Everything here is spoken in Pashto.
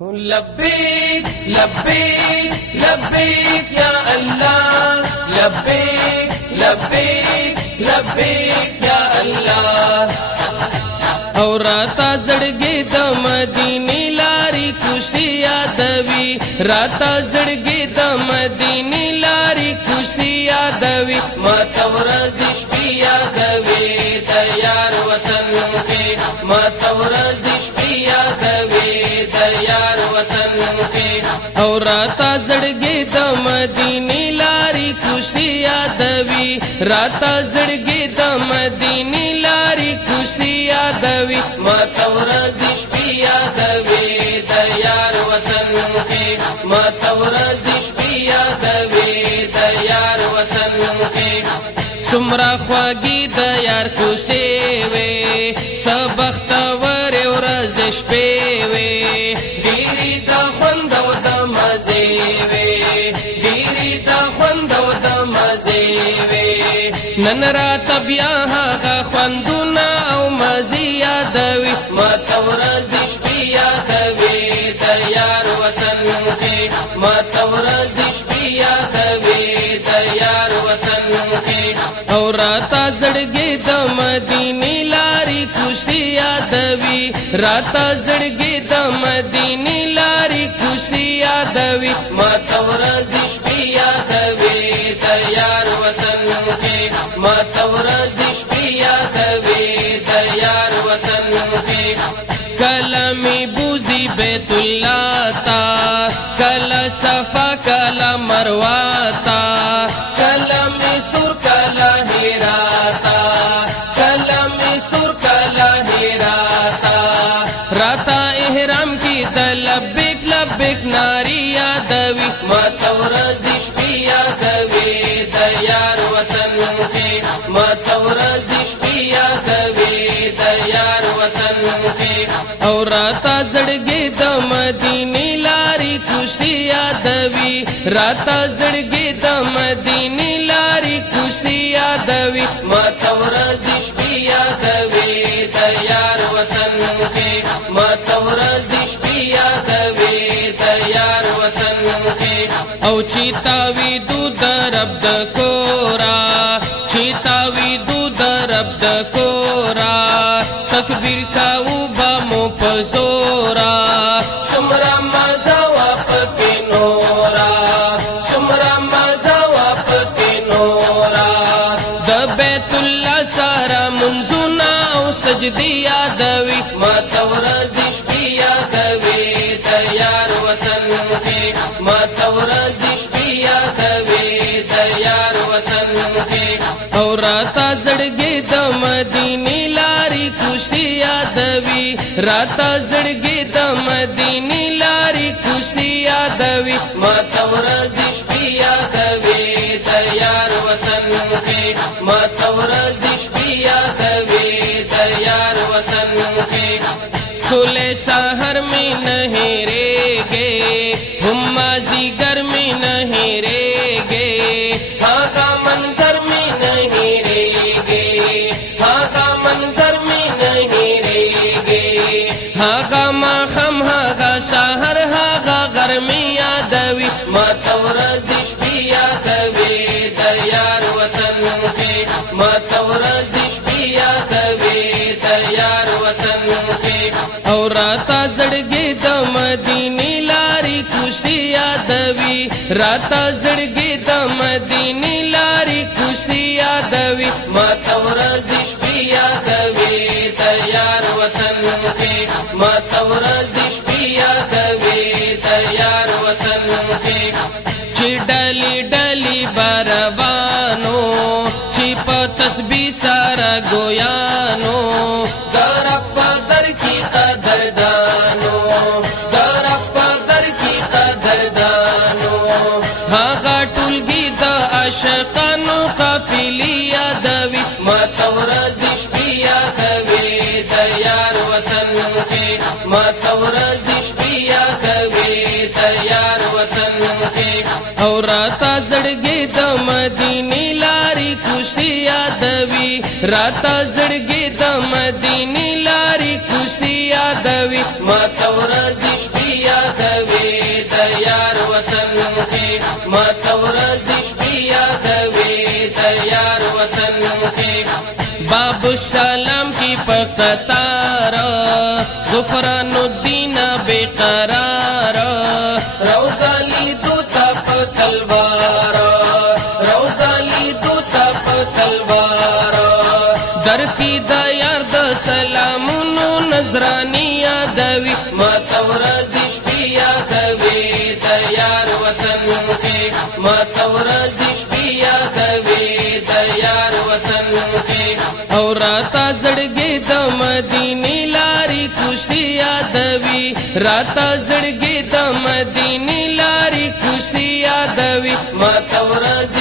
لبيك لبيك لبيك يا الله لبيك لبيك لبيك يا الله او راتا زړګي د مدینه لاري کوشي یادوي راتا زړګي د مدینه لاري کوشي یادوي ما تورز شپې یادوي د یار وطن کې ما تورز شپې یادوي د یار وطن کې او راتا زړګي د مدینه لاري کوشي یادوي راتا زړګي د مدینه لاري کوشي یادوي ما تورز شپې یادوي د یار وطن کې ما تورز شپې یادوي د یار وطن کې سمرا خواږي د یار کوشي وي سبخت ور ورځ شپې وي ډيري د خوند او د مزه وي ډيري د خوند او د مزه وي نن رات بیا هغه خوندونه او مزه یادوي ما تورز شپې یادوي د یار وطن کې ما تورز شپې یادوي د یار وطن کې او راتا زړګي د مدینه لاري کوشي یادوي راتا زړګي د مدینه لاري کوشي یادوي ما تورز شپې یادوي د یار وطن کې ما تورز شپې یادوي د یار وطن کې کلمي بوزي بیت الله تا کلا صفا کلا مروه تا کلمي سر کلا هراتا کلمي سر کلا هراتا راتا احرام کی د لبیک لبیک ناری یادوي ما تورز شپې یادوي د یار وطن کې ما تورز شپې یادوي د یار وطن کې او راتا زړګي د مدینه لاري کوشي یادوي راتا زړګي د مدینه لاري کوشي یادوي ما تورز شپې یادوي د یار وطن کې ما تورز شپې یادوي د یار وطن کې او چیتاوي دود رب د کورا چیتاوي دود رب د کورا تکبیر کاو با مو پزورا سمرا مزا واپکی نورا سمرا مزا واپکی نورا د بیت الله سارا منزونا او سجدی یادوي ما تورز شپې یادوي د یار وطن کې ما تورز شپې یادوي د یار وطن کې او راتا زړګي د مدینه لاري کوشي یادوي راتا زړګي د مدینه لاري کوشي یادوي ما تورز شپې یادوي د یار وطن کې ما تورز شپې یادوي د یار وطن کې کله سحر میں نہیں رہے ہم ماضی گر میں نہیں رہے ہاں کا منظر میں نہیں رہے ہاں کا منظر میں نہیں رہے ہاں کا ماخم ہاں کا سحر ہاں کا گرمی یادوي ما تورز شپې یادوي د یار وطن کې ما تورز شپې یادوي د یار وطن کې او راتا زړګي د مدینه لاري کوشي یادوي راتا زړګي د مدینه لاري کوشي یادوي ما تورز شپې یادوي د یار وطن کې ما تورز شپې یادوي د یار وطن کې چې ډلي ډلي باربانو چې په تسبیح سره ګویانو در پدر کی قدردانو در پدر کی قدردانو هغه ټولګي د عاشقانو قافلې یادوي ما تورز شپې یادوي د یار وطن کې ما تورز شپې یادوي د یار وطن کې او راتا زړګي د مدینه لاري کوشي یادوي راتا زړګي د مدینه لاري کوشي یادوي ما تورز شپې ستار غفران الدین بقرار روزا لیدو تا په تلوار روزا لیدو تا په تلوار در کی د یار د سلامونو نظرانی یادوي ما تورز شپې یادوي د یار وطن کې ما تورز شپې یادوي د یار وطن کې او راتا زړګي د مدینه لاري خوشي یادوي راتا زړګي د مدینه لاري خوشي یادوي ما تورز